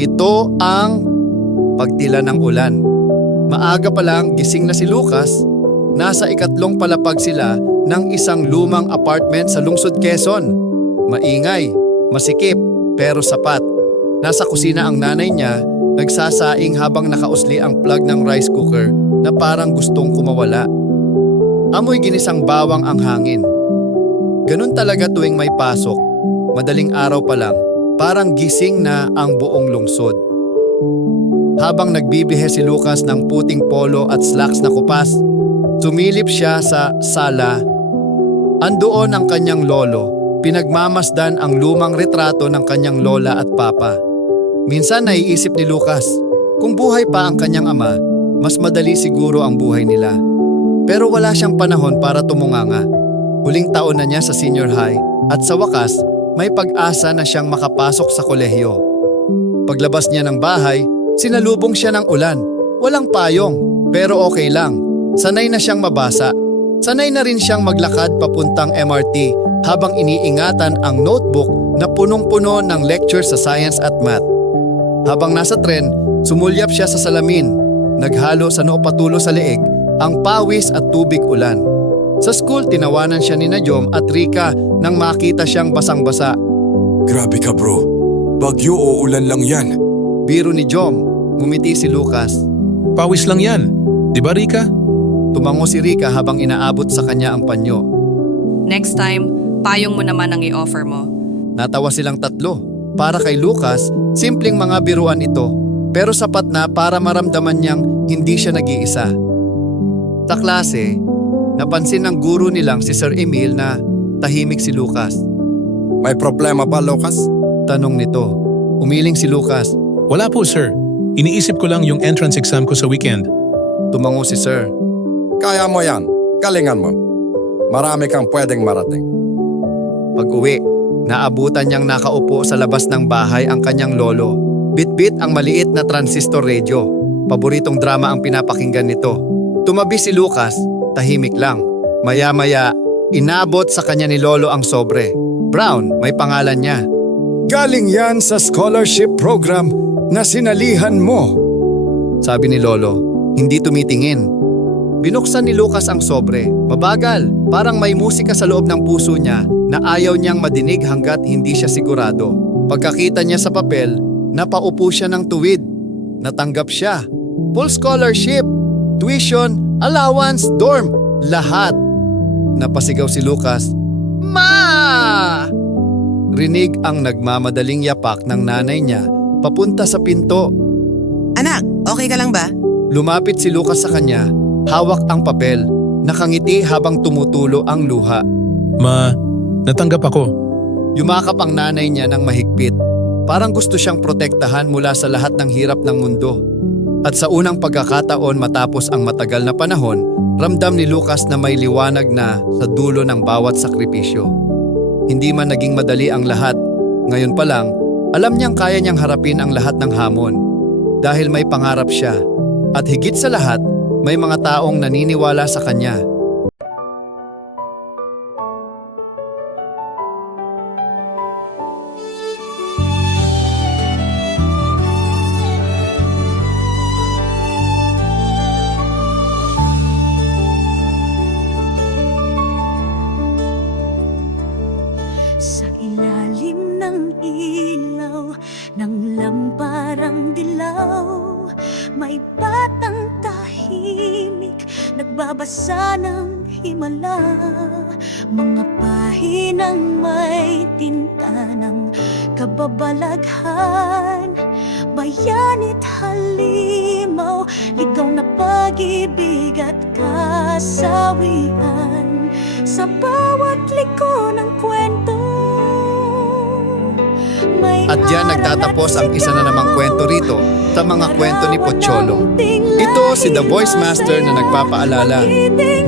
Ito ang pagtila ng ulan. Maaga pa lang gising na si Lucas. Nasa ikatlong palapag sila ng isang lumang apartment sa lungsod Quezon. Maingay, masikip, pero sapat. Nasa kusina ang nanay niya, nagsasaing habang nakausli ang plug ng rice cooker na parang gustong kumawala. Amoy ginisang bawang ang hangin. Ganun talaga tuwing may pasok. Madaling araw pa lang, parang gising na ang buong lungsod. Habang nagbibihe si Lucas ng puting polo at slacks na kupas, sumilip siya sa sala. Andoon ang kanyang lolo, pinagmamasdan ang lumang retrato ng kanyang lola at papa. Minsan naiisip ni Lucas, kung buhay pa ang kanyang ama, mas madali siguro ang buhay nila. Pero wala siyang panahon para tumunganga. Huling taon na niya sa senior high at sa wakas, may pag-asa na siyang makapasok sa kolehiyo. Paglabas niya ng bahay, sinalubong siya ng ulan. Walang payong, pero okay lang. Sanay na siyang mabasa. Sanay na rin siyang maglakad papuntang MRT habang iniingatan ang notebook na punong-puno ng lecture sa science at math. Habang nasa tren, sumulyap siya sa salamin. Naghalo sa noo patulo sa leeg ang pawis at tubig ulan. Sa school, tinawanan siya ni Najom at Rika nang makita siyang basang-basa. Grabe ka bro. Bagyo o ulan lang yan. Biro ni Jom, ngumiti si Lucas. Pawis lang yan. Di ba, Rika? Tumango si Rika habang inaabot sa kanya ang panyo. Next time, payong mo naman ang i-offer mo. Natawa silang tatlo. Para kay Lucas, simpleng mga biruan ito, pero sapat na para maramdaman niyang hindi siya nag-iisa. Sa klase, napansin ng guro nilang si Sir Emil na tahimik si Lucas. May problema ba, Lucas? Tanong nito. Umiling si Lucas. Wala po, sir. Iniisip ko lang yung entrance exam ko sa weekend. Tumango si Sir. Kaya mo yan. Galingan mo. Marami kang pwedeng marating. Pag-uwi, naabutan niyang nakaupo sa labas ng bahay ang kanyang lolo. Bit-bit ang maliit na transistor radio. Paboritong drama ang pinapakinggan nito. Tumabi si Lucas, tahimik lang. Maya-maya, inabot sa kanya ni Lolo ang sobre. Brown, may pangalan niya. Galing yan sa scholarship program na sinalihan mo. Sabi ni Lolo, hindi tumitingin. Binuksan ni Lucas ang sobre. Mabagal, parang may musika sa loob ng puso niya na ayaw niyang madinig hanggat hindi siya sigurado. Pagkakita niya sa papel, napaupo siya ng tuwid. Natanggap siya. Full scholarship, tuition, allowance, dorm, lahat. Napasigaw si Lucas, Ma! Rinig ang nagmamadaling yapak ng nanay niya papunta sa pinto. Anak, okay ka lang ba? Lumapit si Lucas sa kanya, hawak ang papel, nakangiti habang tumutulo ang luha. Ma, natanggap ako. Yumakap ang nanay niya ng mahigpit. Parang gusto siyang protektahan mula sa lahat ng hirap ng mundo. At sa unang pagkakataon matapos ang matagal na panahon, ramdam ni Lucas na may liwanag na sa dulo ng bawat sakripisyo. Hindi man naging madali ang lahat, ngayon pa lang, alam niyang kaya niyang harapin ang lahat ng hamon. Dahil may pangarap siya. At higit sa lahat, may mga taong naniniwala sa kanya. Lamparang dilaw May batang tahimik nagbabasa ng himala. Mga pahinang may tinta ng kababalaghan Bayanit halimaw, ligaw na pag-ibig at kasawian. Sa bawat liko ng kwento At diyan nagtatapos ang isa na namang kwento rito sa mga kwento ni Pocholo. Ito si The Voice Master na nagpapaalala.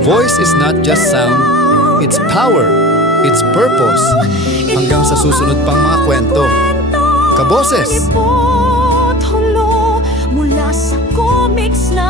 Voice is not just sound, it's power, it's purpose. Hanggang sa susunod pang mga kwento. Kaboses! Mula sa comics na